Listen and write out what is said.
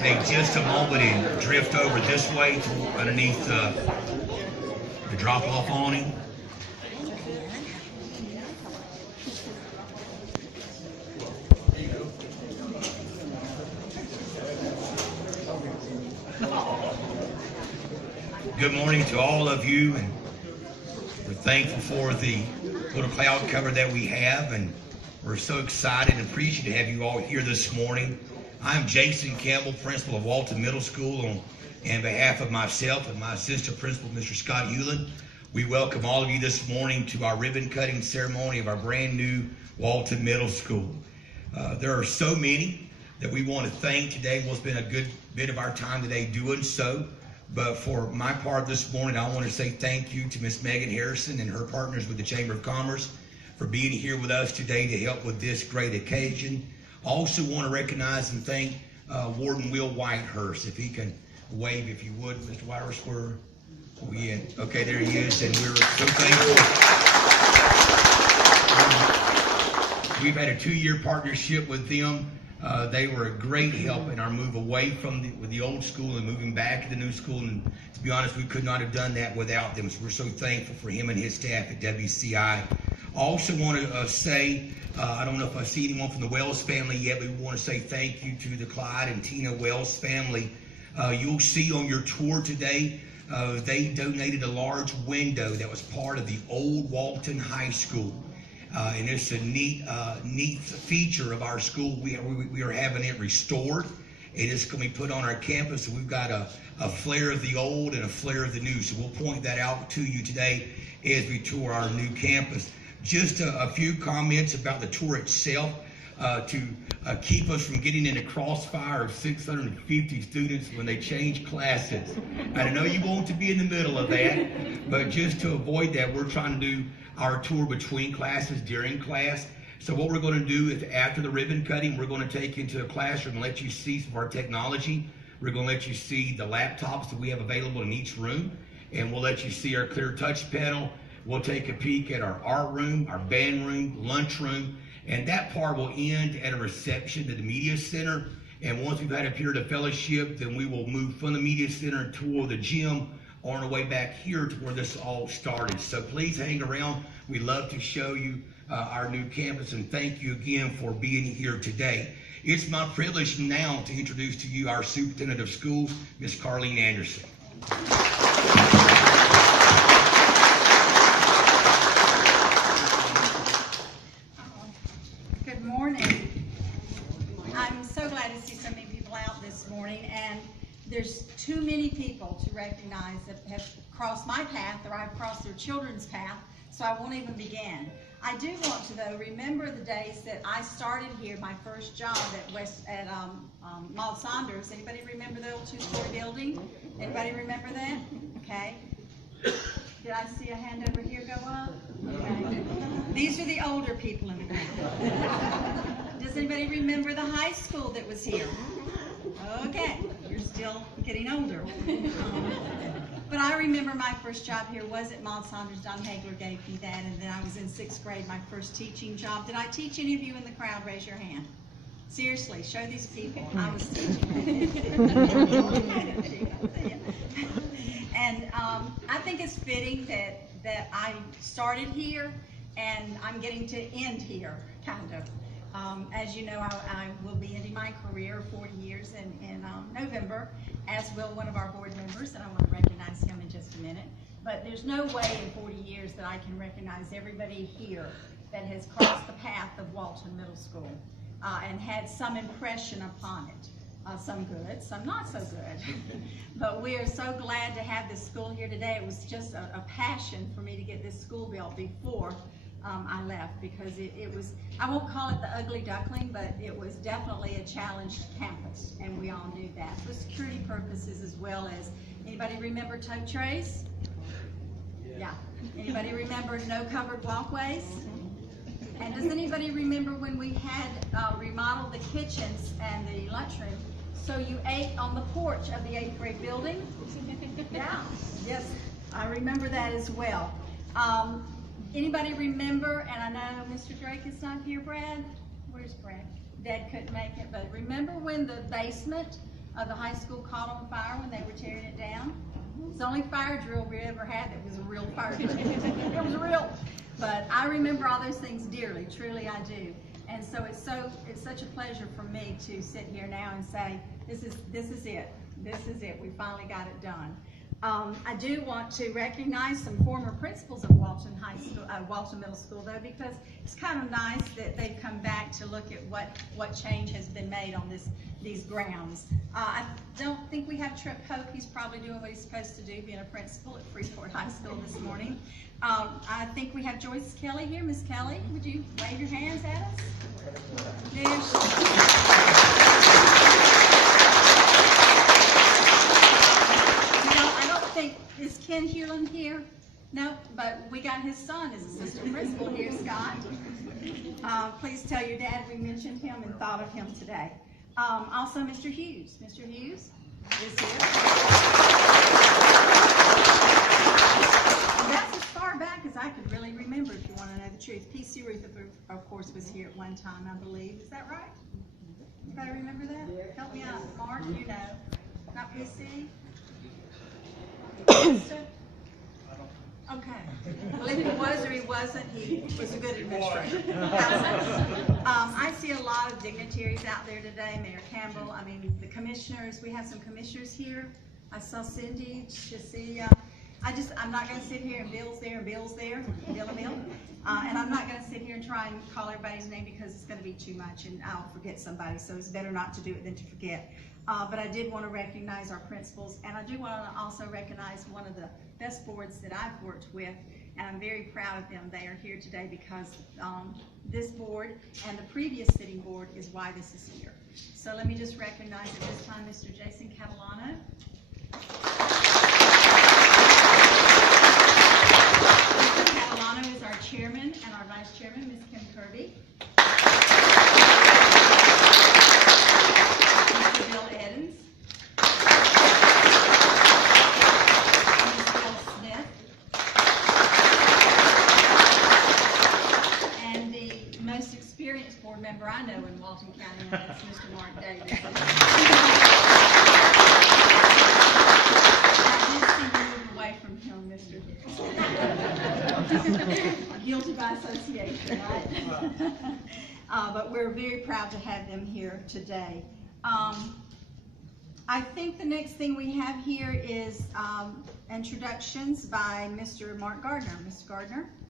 take just a moment and drift over this way to underneath the drop-off awning. Good morning to all of you, and we're thankful for the little cloud cover that we have, and we're so excited and appreciative to have you all here this morning. I'm Jason Campbell, principal of Walton Middle School. On behalf of myself and my assistant principal, Mr. Scott Hewlin, we welcome all of you this morning to our ribbon cutting ceremony of our brand new Walton Middle School. There are so many that we want to thank today. We'll spend a good bit of our time today doing so. But for my part this morning, I want to say thank you to Miss Megan Harrison and her partners with the Chamber of Commerce for being here with us today to help with this great occasion. I also want to recognize and thank Warden Will Whitehurst. If he can wave, if you would, Mr. Whitehurst. Yeah, okay, there he is, and we're so thankful. We've had a 2-year partnership with them. They were a great help in our move away from the old school and moving back to the new school. And to be honest, we could not have done that without them. So we're so thankful for him and his staff at WCI. I also want to say, I don't know if I see anyone from the Wells family yet, but we want to say thank you to the Clyde and Tina Wells family. You'll see on your tour today, they donated a large window that was part of the old Walton High School. And it's a neat feature of our school. We are having it restored. It is going to be put on our campus. So we've got a flair of the old and a flair of the new. So we'll point that out to you today as we tour our new campus. Just a few comments about the tour itself to keep us from getting in a crossfire of 650 students when they change classes. And I know you want to be in the middle of that, but just to avoid that, we're trying to do our tour between classes during class. So what we're going to do is after the ribbon cutting, we're going to take you into a classroom and let you see some of our technology. We're going to let you see the laptops that we have available in each room, and we'll let you see our clear touch panel. We'll take a peek at our art room, our band room, lunch room, and that part will end at a reception to the media center. And once we've had a period of fellowship, then we will move from the media center and tour the gym on our way back here to where this all started. So please hang around. We'd love to show you our new campus, and thank you again for being here today. It's my privilege now to introduce to you our superintendent of schools, Ms. Carleen Anderson. Good morning. I'm so glad to see so many people out this morning, and there's too many people to recognize that have crossed my path or I've crossed their children's path, so I won't even begin. I do want to, though, remember the days that I started here, my first job at Maud Saunders. Anybody remember the old 2-story building? Anybody remember that? Okay. Did I see a hand over here go up? Okay. These are the older people in the crowd. Does anybody remember the high school that was here? Okay, you're still getting older. But I remember my first job here was at Maud Saunders. Don Hagler gave me that, and then I was in 6th grade, my first teaching job. Did I teach any of you in the crowd? Raise your hand. Seriously, show these people. I was teaching. And I think it's fitting that I started here and I'm getting to end here, kind of. As you know, I will be ending my career, 40 years in November, as will one of our board members, and I want to recognize him in just a minute. But there's no way in 40 years that I can recognize everybody here that has crossed the path of Walton Middle School and had some impression upon it. Some good, some not so good. But we are so glad to have this school here today. It was just a passion for me to get this school built before I left, because it was, I won't call it the ugly duckling, but it was definitely a challenged campus, and we all knew that. For security purposes as well as, anybody remember tow trays? Yeah. Anybody remember no covered walkways? And does anybody remember when we had remodeled the kitchens and the lunchroom, so you ate on the porch of the 8th grade building? Yeah, yes, I remember that as well. Anybody remember, and I know Mr. Drake is not here, Brad? Where's Brad? Dad couldn't make it, but remember when the basement of the high school caught on fire when they were tearing it down. It's the only fire drill we ever had that was a real fire drill. It was real. But I remember all those things dearly, truly I do. And so it's such a pleasure for me to sit here now and say, this is it. This is it. We finally got it done. I do want to recognize some former principals of Walton High School, Walton Middle School, though, because it's kind of nice that they've come back to look at what change has been made on these grounds. I don't think we have Trip Pope. He's probably doing what he's supposed to do, being a principal at Freeport High School this morning. I think we have Joyce Kelly here. Miss Kelly, would you wave your hands at us? There she is. Is Ken Hewlin here? No, but we got his son as assistant principal here, Scott. Please tell your dad we mentioned him and thought of him today. Also, Mr. Hughes. Mr. Hughes is here. And that's as far back as I could really remember, if you want to know the truth. P.C. Rutherford, of course, was here at one time, I believe. Is that right? Anybody remember that? Help me out. Mark, you know. Not P.C.? Okay. Well, if he was or he wasn't, he was a good administrator. I see a lot of dignitaries out there today. Mayor Campbell, I mean, the commissioners. We have some commissioners here. I saw Cindy, Shasia. I'm not going to sit here and Bill's there and Bill's there, Bill and Bill. And I'm not going to sit here and try and call everybody's name because it's going to be too much and I'll forget somebody. So it's better not to do it than to forget. But I did want to recognize our principals, and I do want to also recognize one of the best boards that I've worked with, and I'm very proud of them. They are here today because this board and the previous sitting board is why this is here. So let me just recognize at this time Mr. Jason Catalano. Mr. Catalano is our chairman, and our vice chairman, Ms. Kim Kirby. Member I know in Walton County, and that's Mr. Mark Davis. I did see you move away from him, Mr. Guilty by association, right? But we're very proud to have them here today. I think the next thing we have here is introductions by Mr. Mark Gardner. Mr. Gardner.